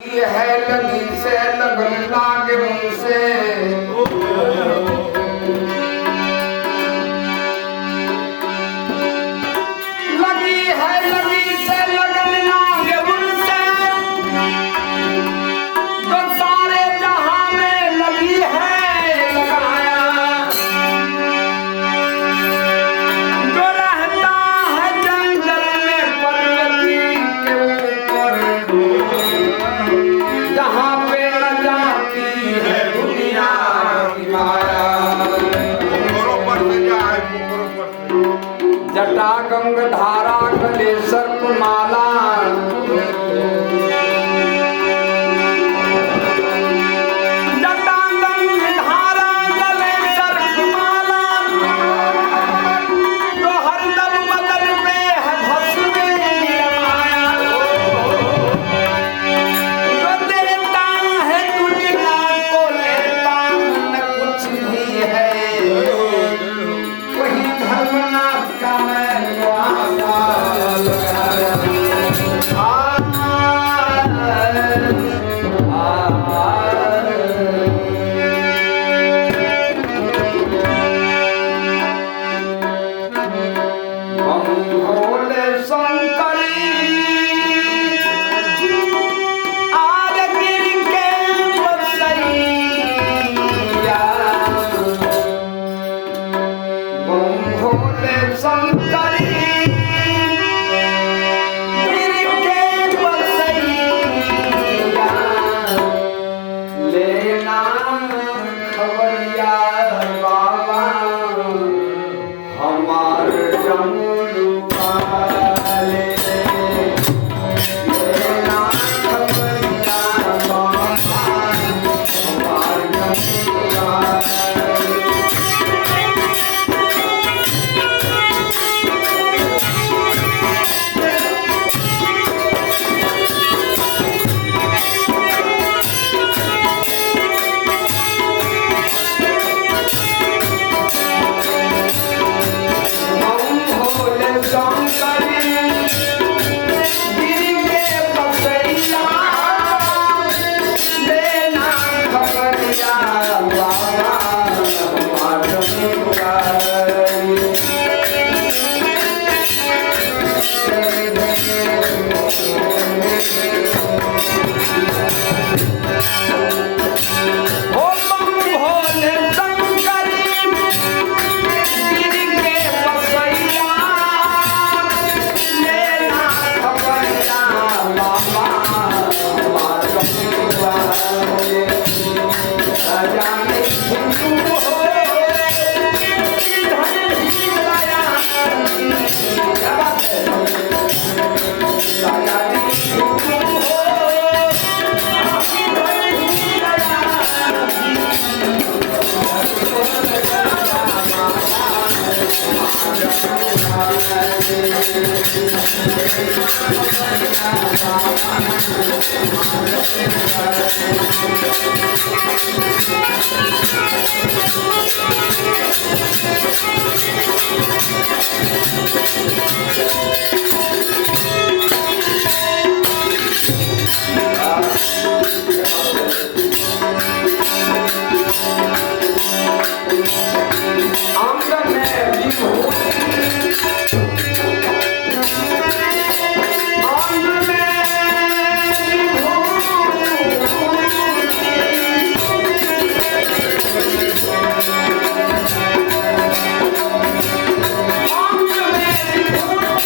है लगी से लगन लागे मुझसे लगी है लगी से लगन लागे मुझसे जो सारे जहां में लगी है लगाया जो रहता है जंगल में पर्वती के ऊपर जहाँ पे न जाती है दुनिया की माया जटा गंग धारा गले सर्प माला जटा गंग धारा गले सर्प माला जो हरदम बदन में है भस्मे रमाया जो देता है दुनिया को लेता न कुछ भी है वही धर्मनाथ का मैं वादा लगाया भोले शंकरी आग गिर के बसैया भोले शंकरी गिर के बसैया लेना खबरिया बाबा हमार जमुनुआ ले लेना खबरिया बाबा हमार जमुनुआ भोले शंकरी गिर के बसैया लेना खबरिया बाबा हमार जमुनुआ ओ भोले शंकरी गिर के बसैया लेना खबरिया बाबा हमार जमुनुआ जाने हिंदू हो इधर ही लाया क्या बात है जाने हिंदू हो इधर ही लाया आंगन में विभूति आंगन में विभूति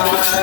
Yeah.